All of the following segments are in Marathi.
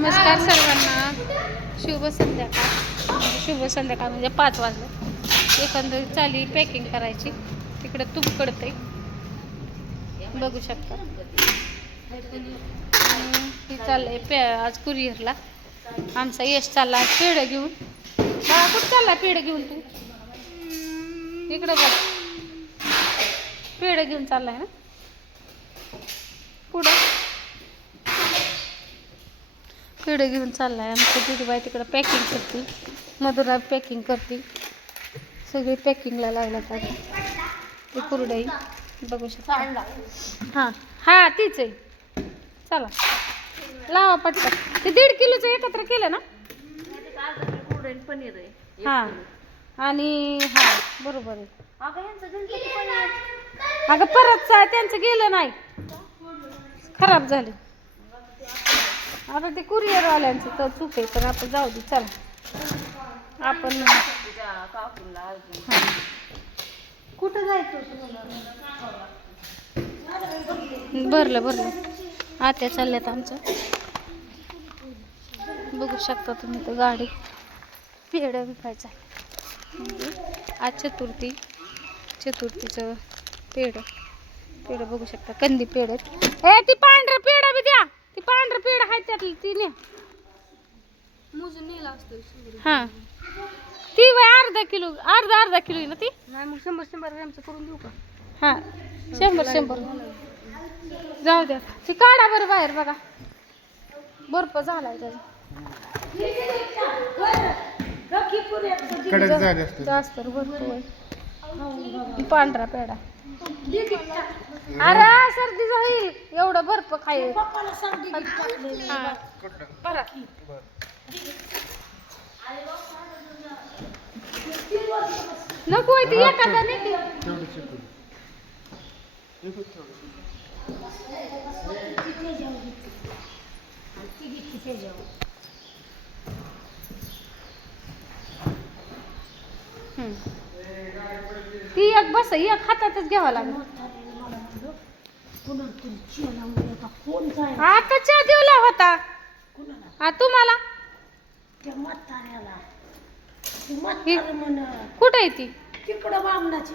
नमस्कार सर्वांना. शुभ संध्याकाळ. म्हणजे शुभ संध्याकाळ म्हणजे पाच वाजले. एकंदरीत चाली पॅकिंग करायची. तिकडे तूप कडते बघू शकता. आणि हे चाललंय पॅ आज कुरिअरला आमचा यश चालला आज पेढं घेऊन. बाळा कुठं चालला पेढं घेऊन तू? इकडं बघ. पेढं घेऊन चाललाय ना? पुढं पेढे घेऊन चालला आहे आमच्या दिदीबाई तिकडं पॅकिंग करते. मधुरा पॅकिंग करते. सगळी पॅकिंगला लागल्यात आता ते कुरडई. बघू शकता. हां. हां तीच आहे. चला. लावा पटकन. ते दीड किलोचं एकत्र केलं ना? पनीर आहे हां. आणि हां बरोबर आहे. अगं पनीर अगं परत त्यांचं गेलं नाही. खराब झाले. आता ते कुरिअरवाल्यांचं तर चूक आहे पण आपण जाऊ दे चला. आपण कुठं जायचं भरलं भरलं. आत्या चालल्यात आमचं. बघू शकता तुम्ही तर गाडी. पेढं विकायचं म्हणजे आज चतुर्थी चतुर्थीचं पेढं. पेढं बघू शकता कंदी पेढ. ए ती पांढरं पेढं बी द्या. ती पांढरं पेढ आहे त्यातली ती न्या मोजून नेला असतो हां. ती वय अर्धा किलो अर्धा अर्धा किलो आहे ना ती? नाही मग शंभर शंभर ग्रॅमचं करून देऊ का? हां. शंभर शंभर. जाऊ द्या. ती काढा बरं बाहेर बघा. बर्फ झालाय त्याचा. कडक झाले असते जास्त बर्फ पांढरा पेढा अरे सर्दी जाईल एवढं बर्फ खाईल. बरं. नको ती एखादा नाही. हम्म. ती एक बस एक हातातच घ्यावा लागेल. आता चहा दिवला होता. हा तुम्हाला कुठं आहे ती? तिकडं बामणाची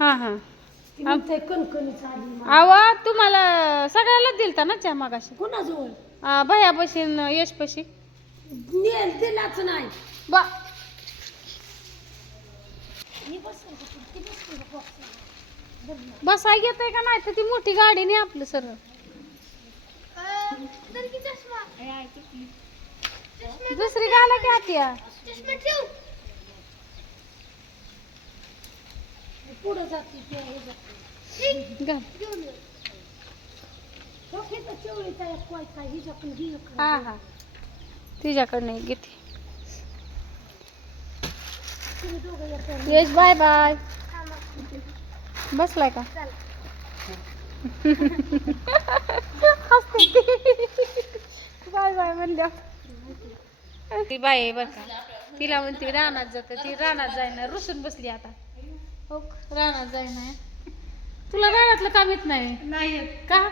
हा हा. आवा तुम्हाला सगळ्याला दिलता ना चहा मागाशी? कुणाजवळ? भया बशीन यश पशी दिलाच नाही. बा मी बसले होते, ती बसली होती box वर. बसाय घेत का नाही तर ती मोठी गाडी नाही आपलं सरळ दुसरी गाला की आत्या पुढं जाते ते हे जाते. घाल. तो खेळतो चिवळीचा एक कोयता, हिच्याकडून घे एक. हा हा तिच्याकडनं एक घेते तुम्ही दोघं येता. Yash bye bye. बसलाय का? बाय बाय म्हणल्या. ती बाय बरं का. तिला म्हणते रानात जात. ती रानात जाईना. रुसून बसली आता. हो रानात जाईना. तुला रानातलं काम येत नाही? का?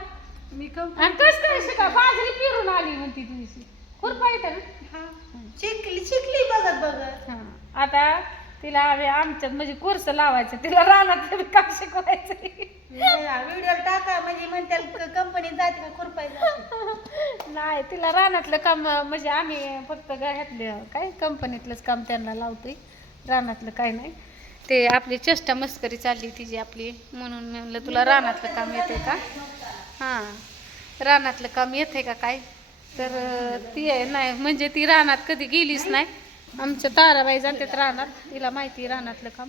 मी कस काय शिका? बाजरी पिरून आली म्हणती तुझी. खुरपा येतं ना. शिकली शिकली बघत बघत. आता तिला आम्ही आमच्यात म्हणजे कोर्स लावायचं तिला रानात काम शिकवायचं. व्हिडिओ टाका म्हणजे म्हणते कंपनीत जाते का खुरपाय नाही तिला रानातलं काम म्हणजे आम्ही फक्त घरातले काय कंपनीतलंच काम त्यांना लावतोय. रानातलं काय नाही. ते आपली चेष्टा मस्करी चालली तिची आपली म्हणून मी म्हणलं तुला रानातलं काम येते का? हां रानातलं काम येते का काय? तर ती आहे नाही म्हणजे ती रानात कधी गेलीच नाही. आमच्या ताराबाई जातात रानात. तिला माहिती आहे रानातलं काम.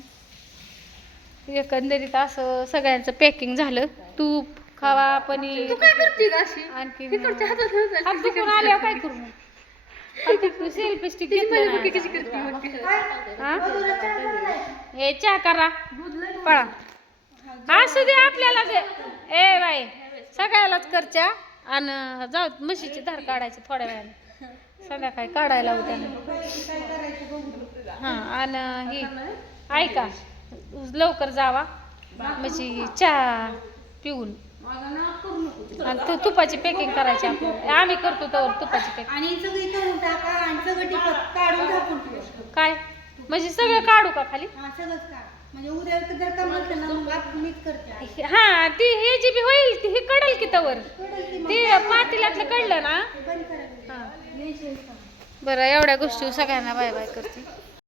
एकंदरीत असं सगळ्यांचं पॅकिंग झालं. तूप खावा पनीर. आणखी हात दुखून आल्यावर काय करू मग? हात दुखून सेल्फी स्टिक घेतलं नाही. हा? हे चहा करा. पळा. असू दे आपल्याला दे. ए बाई सगळ्यालाच कर चहा. आणि जाऊ म्हशीची धार काढायची थोड्या वेळाने. संध्याकाळी काढायला त्याला हां आणि ही ऐका लवकर जावा. म्हणजे चहा पिऊन. आणि तू तुपाची पॅकिंग करायची आपल्याला. आम्ही करतो तर तुपाची पॅकिंग काय? म्हणजे सगळं काढू का खाली? हा म्हणजे आपण हा ती हे जी बी होईल ती हे की तवर? कडल की मग ते पातेल्यातलं कळलं ना? बरं एवढ्या गोष्टी सगळ्यांना बाय बाय करते.